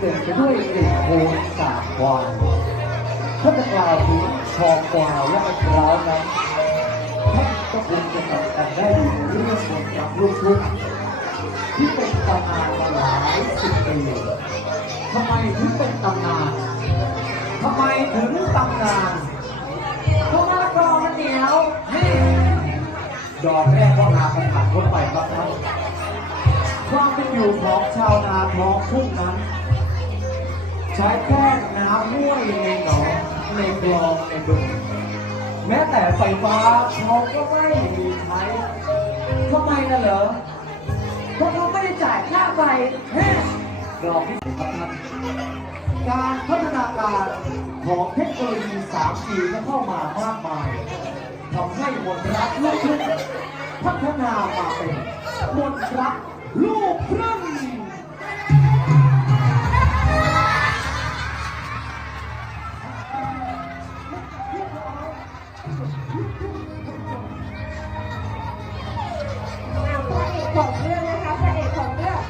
เต็มไปด้วยกลิ่นโคลนสาบควายถ้าจะกล่าวถึงทองกวาวและมะพร้าวนั้นท่านก็คงจะจำกันได้ดีในเรื่องบนกับลูกทุ่งที่เป็นตำนานมาหลายสิบปีทำไมถึงเป็นตำนานทำไมถึงตำนานเพราะมะละกอมันเหนียวนี่ดอกแรกก็นาประกาศคนไปครับท่านความเป็นอยู่ของชาวนาท้องทุ่งนั้น ใช้แค่น้ำห้วยในหนองในคลองในบึงแม้แต่ไฟฟ้าเขาก็ไม่มีใช้ทำไมน่ะเหรอเพราะเขาไม่ได้จ่ายค่าไฟแฮ่ดอกที่สุดครับท่านการพัฒนาการของเทคโนโลยี 3G ก็เข้ามามากมายทำให้มนรักลูกทุ่งพัฒนามาเป็นมนรักลูกครึ่ง ของเรื่องนะคะพระเอกของเรื่อง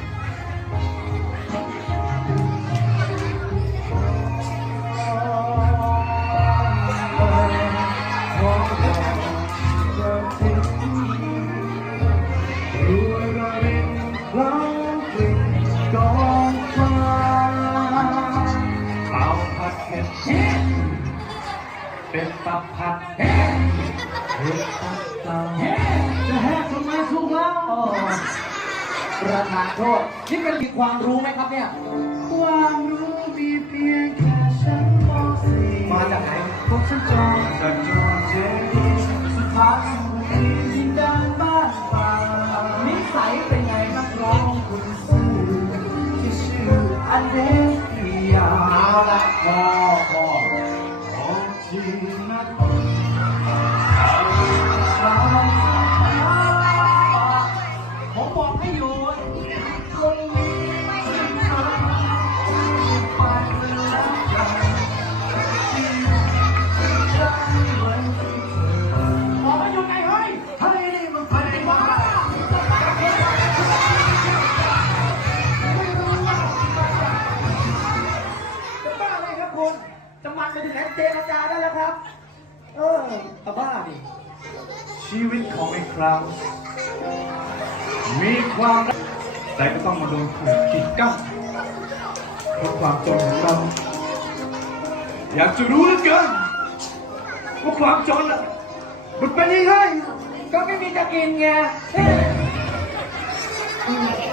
เป็นตับผัด ประธานโทษนี่เป็นมีความรู้ไหมครับเนี่ย ความรู้มีเพียงแค่ฉันมองสีมาจากไหนพบฉันจองสัญจรเจดีสุดท้ายสุดที่ดินแดนบ้านป่านิสัยเป็นไงนักร้องคุณซื่อที่ชื่ออเนกิยาเอาละพอพอของจริง คราว มีความรักแต่ก็ต้องมาโดนถูกกีดกั้นเพราะความจนของเรา อยากจะรู้เหลือเกินว่าความจนอะมันเป็นยังไงก็ไม่มีจะกินไงเอ๊ะ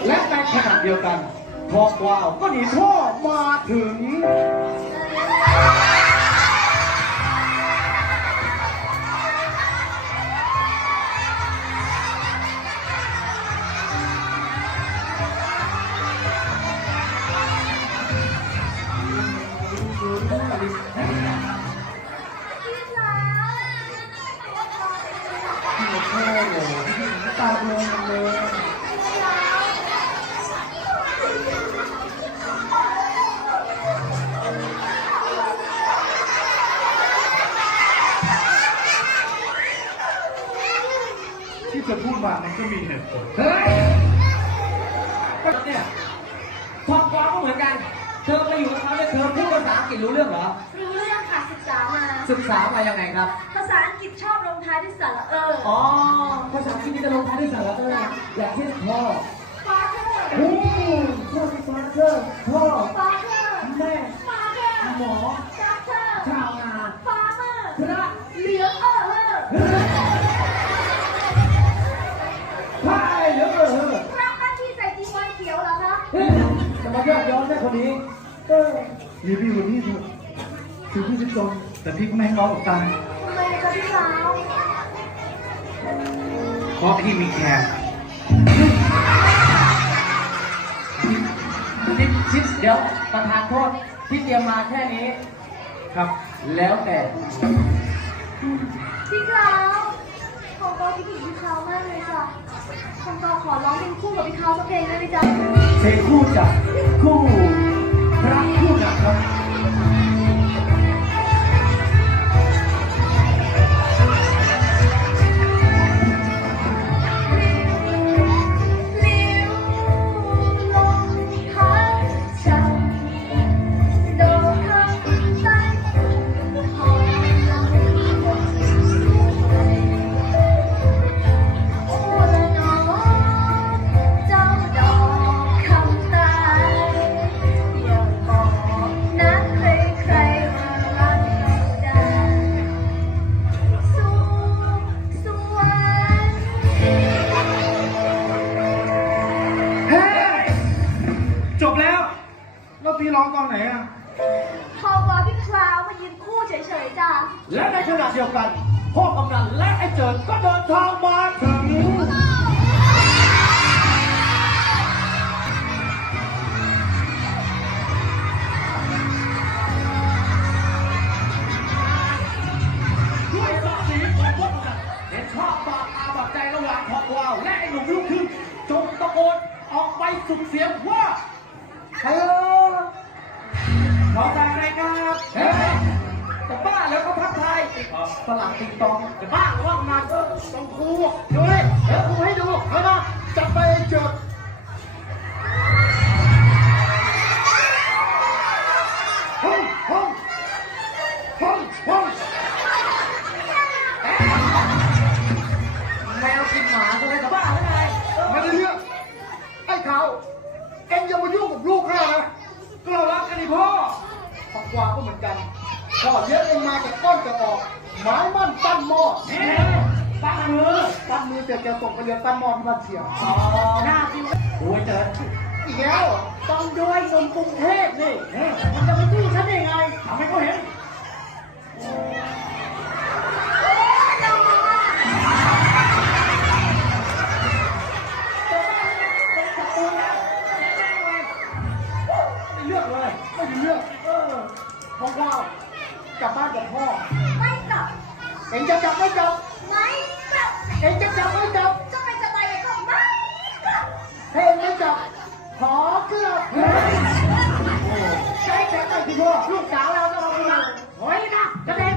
และในขณะเดียวกันทอกวาวก็หนีท่อมาถึง จะพูดมามันก็มีเหตุผลเฮ้ยก็เนี่ยทองกวาวก็เหมือนกัน เธอไปอยู่กับเขาเนี่ยเธอพูดภาษาอังกฤษรู้เรื่องเหรอ รู้เรื่องค่ะศึกษามา ศึกษามายังไงครับ ภาษาอังกฤษชอบลงท้ายด้วยสระเออ อ๋อ ภาษาอังกฤษนี่จะลงท้ายด้วยสระเอออย่างเช่นพ่อฟาเธอร์โอ้พ่อมีฟาเธอร์พ่อ เออพี่พี่วันนี้เถอะถึงพี่จะจนแต่พี่ก็ไม่ให้น้องอดตายทำไมจะพี่สาวเพราะพี่มีแขกนี่ชิดเดี๋ยวประธานโทษที่เตรียมมาแค่นี้ ครับ แล้วแต่ พี่เขาของโตคิดถึงพี่เขามากเลยจ้ะของโตขอร้องเพลงคู่กับพี่เขาสักเพลงได้ไหมจ๊ะเพลงคู่จากคู่พ ระคู่หนักครับ ร้องตอนไหนอะพอวาพี่คลาวมายืนคู่เฉยๆจ้ะ และในขณะเดียวกันพ่อกำนันและไอ้เจิดก็เดินทางมาถึง ดูเลยเดี๋ยวครูให้ดูเอามาจับไปเจิดห้องห้องห้องห้องแมวกินหมาจะได้กับบ้าหรือไงไม่ได้เรื่องไอ้เขาเอ็งอย่ามายุ่งกับลูกข้านะก็เรารักกันนี่พ่อปักวาก็เหมือนกันพ่อเลี้ยงเองมาจากก้อนจะออกไม้มั่นปั้นหม้อ ปั้นมือปั้นมือเสร็จแกส่งไปเรียนปั้นหม้อที่บ้านเชียงอ๋อหน้าที่โอ้ยเจออีกแล้วเหรอต้องด้วยนมกรุงเทพนี่มันจะไปสู้ฉันได้ไงทำให้เขาเห็น พ่อลูกสาวเราจะเอาไปมาโอ้ยนะกระเด็น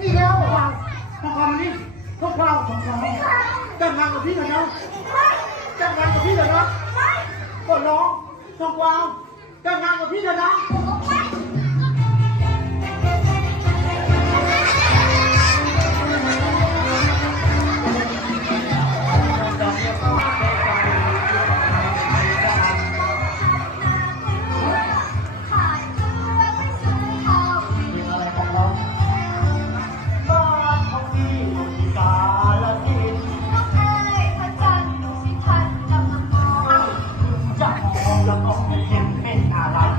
นี่แล้วเรอพ่อความนี่พ่อความของเราจ้างงานกับพี่เถอะนะจ้างงานกับพี่เถอะนะก็ร้องพ่อความจ้างงานกับพี่เถอะนะ องแล้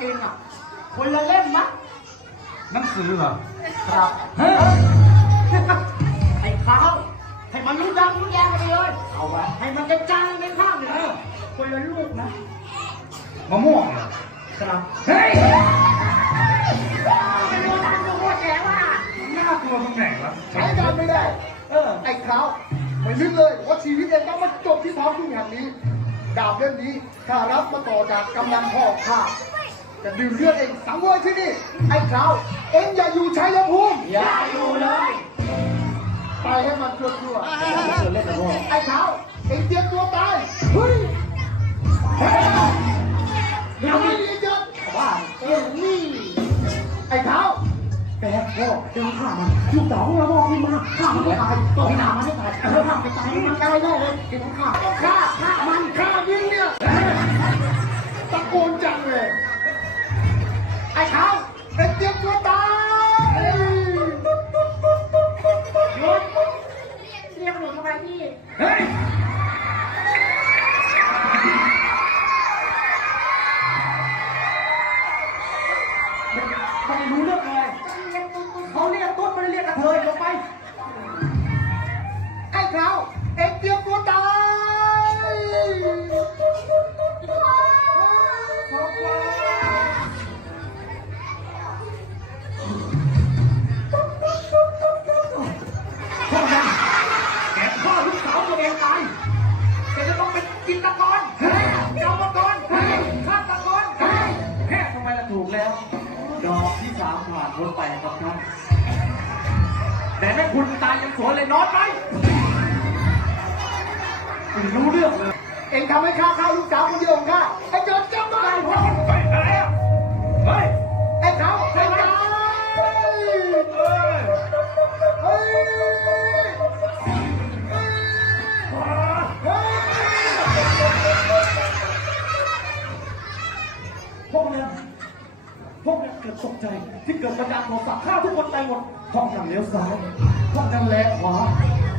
เองอะคนละเล่มนะหนังสือเหรอครับเฮ้ยไอ้ขาวให้มันรู้ดังรู้แรงกันไปเลย เอาไว้ให้มันกระจายไปข้างหนึ่งคนละลูกนะมะม่วงเหรอครับเฮ้ยไม่รู้ดังรู้ว่าแกว่าน่ากลัวตรงไหนวะใช้การไม่ได้ เออไอ้ขาวไม่นึกเลยว่าชีวิตเองต้องมาจบที่ท้องทุ่งแห่งนี้ดาบเล่มนี้ข้ารับมาต่อจากกำลังพ่อข้า จะดื่มเลือดเองสังเวยที่นี่ ไอ้ขาว เองอย่าอยู่ชัยภูมิ อย่าอยู่เลยไปให้มันชั่วชั่วเล่นกับพ่อๆไอ้ขาว เองเตรียมตัวตาย เฮ้ยเดี๋ยวนี้ดีจังว่าเอ้ยนี่ไอ้ขาวแกพ่อเจ้าข้ามันลูกสาวของเราบอกให้มาข้ามันไม่ตายตัวพี่นามันไม่ตายเออข้าไม่ตายมันตายได้เลยเดี๋ยวข้าฆ่าฆ่ามันฆ่ายิงเนี่ยตะโกนจัง คุณตายยังสวนเลยนอนไปไม่รู้เรื่องเลย เองทำให้ข้าข้าลูกสาวคนเดียวของข้าไอ้เจ ตกใจที่เกิดบันดาลโทสะฆ่าทุกคนตายหมดพวกนั้นเลี้ยวซ้ายพวกนั้นแลขวา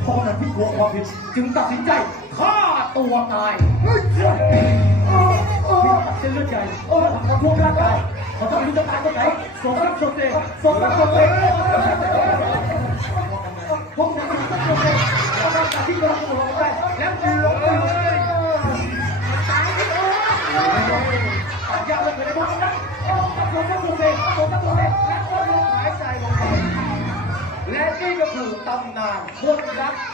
พวกนั้นที่กลัวความผิดจึงตัดสินใจฆ่าตัวตายเฮ้ยที่ตัดเส้นเลือดใหญ่เออทำพวกร่างกายเขาต้อนรู้จะตายตรงไหนสมรักสมเดชสมรักสมเดช แ